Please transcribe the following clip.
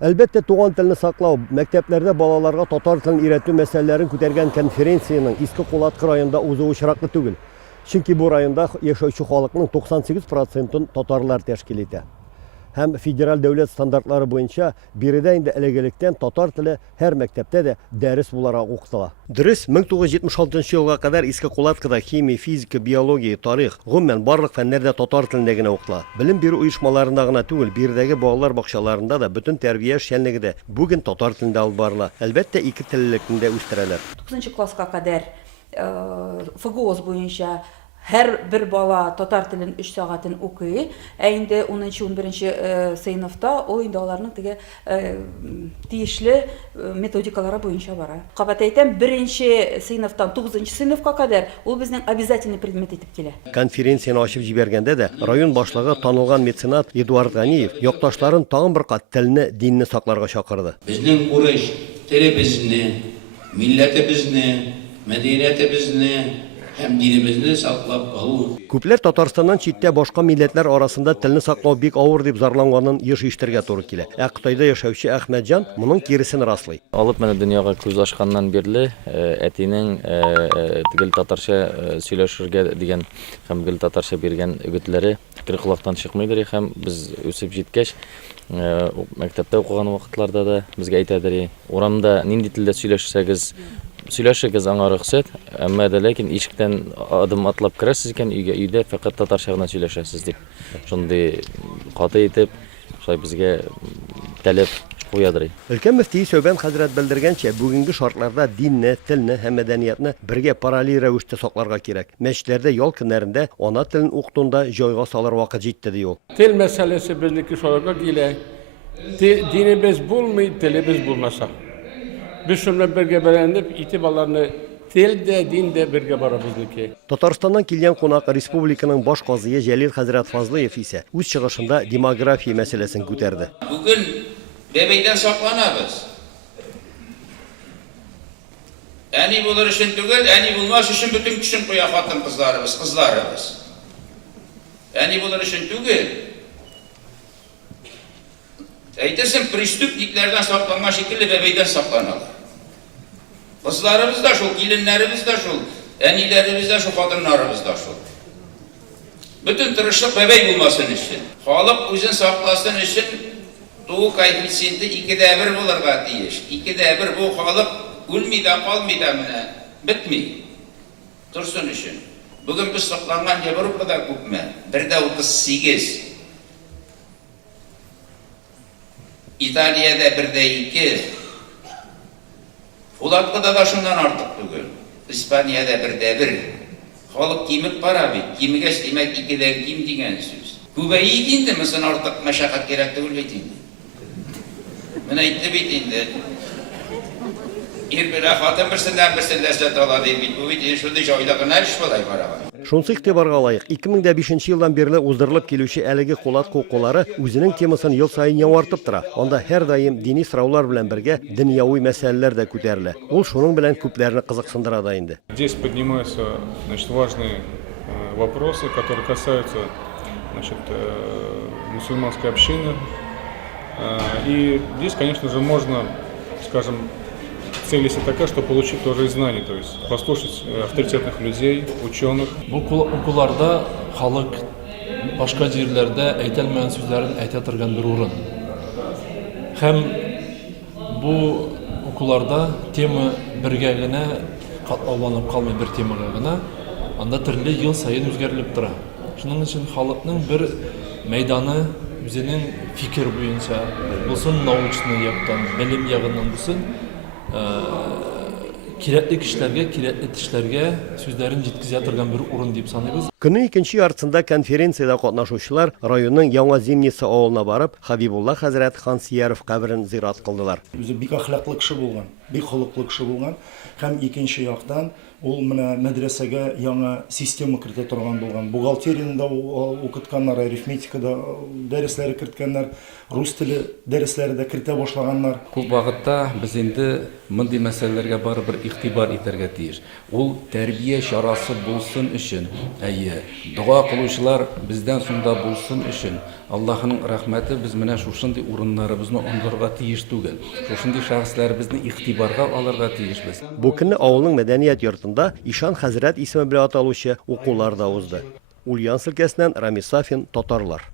Әлбәттә, туган телне саклау, мәктәпләрдә балаларга татар телен өйрәтү мәсьәләләрен күтәргән конференциянең Иске Кулатка районында узуы очраклы түгел. Чөнки бу районда яшәүче халыкның 98%-ын татарлар тәшкил итә. Һәм федераль дәүләт стандартлары буенча биредә инде элегелектән татар теле һәр мәктәптә дә дәрес буларак укытыла. Дөрес, 1976 елга кадәр Иске Кулаткада химия, физика, биология, тарих, гомумән барлык фәннәрдә татар телендә генә укытыла. Белем бирү оешмаларында гына түгел, биредәге балалар бакчаларында да бөтен тәрбия эшчәнлеге дә бүген татар телендә алып барыла. Әлбәттә, ике теллелекне дә үстерәләр. 9 класска кадәр ФГОС буенча һәр бер бала татар телен 3 сәгатен укый, ә инде 10-11 сыйныфта ул инде аларның теге тиешле методикалары буенча бара. Кабат әйтәм, 1 сыйныфтан 9 сыйныфка кадәр ул безнең обязательный предмет итеп килә. Конференцияны ачып җибәргәндә дә район башлыгы танылган меценат Эдуард Ганиев якташларын тагын бер кат телне, динне сакларга чакырды. Безнең урыш телебезне, милләтебезне, мәдәниятебезне һәм динебезне саклап калу. Күпләр Татарстаннан читтә башка милләтләр арасында телне саклау бик авыр дип зарланганын еш ишетергә туры килә. Ә Кытайда яшәүче Әхмәтҗан моның киресен раслый. Алып менә дөньяга күз ачканнан бирле әтинең тигел татарча сөйләшергә дигән һәм гел татарча биргән үгетләре кире колактан чыкмыйдыр һәм без үсеп җиткәч мәктәптә укыган вакытларда да безгә әйтәдер, урамда нинди телдә сөйләшегез аңа рөхсәт, әмма дә ләкин ишектән адым атлап керәсез икән өйдә фақат татарча гына сөйләшәсез дип. Шундый каты итеп, шулай безгә таләп куядыр. Өлкән мөфти Сөйбән хәзрәт белдергәнчә, бүгенге шартларда динне, телне һәм мәдәниятне бергә параллель рәвештә сакларга кирәк. Мәчетләрдә ял көннәрендә ана телен укытуда җайга салыр вакыт җитте ди ул. Тел мәсьәләсе безнеке шуларга килә. Динебез булмый, телебез булмаса. Biz şunla birge beğenip itibarlarını telde, dinde birge bara bizniki. Татарстаннан килгән кунак республиканың баш казые Җәлил хәзрәт Фазлыев исә үз чыгышында демография мәсьәләсен күтәрде. Бүген бәбәйдән сакланабыз. Әни булыр өчен түгел, әни булмас өчен бөтен көчен куя хатын кызларыбыз. Әни булыр өчен түгел. Әйтерсең, преступниклардан сакланган шикелле бәбәйдән сакланалар. Кызларыбыз да шул, киленнәребез дә шул, әниләребез дә шул, хатыннарыбыз да шул. Бөтен тырышлык бәбәй булмасын өчен. Халык үзен сакласын өчен туу коэффициенты 2:1 булырга тиеш. 2:1 бу халык үлми дә, калмый да менә, бетми. Турсын өчен. Бүген без сакланган Европада күпме? 1:38. İtalya'da 1:2. Fulatka'da da şundan artık bugün. İspanya'da 1:1. Halk kimik para bit. Kimige demek 2'den kim diyen söz. Kubeyi dindi mesela artık meşakkat gerekli ülketinde. Buna itti bitinde. İrbire hatım birsinden destet aladı bit. Bu bitin şurada joylağına iş balay var ama. Шунсы игътибарга алайык. 2005 елдан бирле уздырылып килүче әлеге кулат кукулары үзенең темасын ел сайын яңартып тора. Анда һәр даим дини сораулар белән бергә дөньяви мәсьәләләр дә күтәрелә. Ул шуның белән күпләрне кызыксындыра да инде. Здесь поднимаются, важные вопросы, которые касаются, мусульманской общины. И здесь, конечно же, можно, скажем, цель есть такая, что получить тоже и знания, то есть послушать авторитетных людей, ученых. Бу укуларда халык башка җирләрдә әйтелмәгән сүзләрен әйтә торган бер урын. Һәм бу укуларда тема бергә генә катлауланып калмый, бер темага гына, анда төрле ел сайын үзгәрелеп тора. Шуның өчен халыкның бер мәйданы үзенең фикер буенча, булсын научный яктан, белем ягыннан булсын, кирәкле кешеләргә, кирәкле тешләргә сүзләрен җиткезә торган бер урын дип саныйбыз. Көне икенче яртысында конференциядә катнашучылар районның Яңа Зимница авылына барып, Хабибулла хәзрәт Хансияров каберен зират кылдылар. Үзе бик әхлаклы кеше булган, бик холыклы кеше булган һәм икенче яктан ул менә мәдрәсәгә яңа система кертә торган булган. Бухгалтерияда укытканнар, арифметикада дәресләре керткәннәр, рус теле дәресләре дә кертә башлаганнар. Күп вакытта без инде мондый мәсьәләләргә барыбер игътибар итәргә тиеш. Ул тәрбия чарасы булсын өчен, дуа кылучылар бездән соңда булсын өчен, Аллаһның рәхмәте без менә шушындый урыннарыбызны ондарга тиеш түгел. Шушындый шәхесләребезне игътибарга алырга тиешбез. Бу көнне авылның мәдәният йортында Ишан хәзрәт исеме белән аталучы укулар да узды. Ульян өлкәсеннән Рамис Сафин, Татарлар.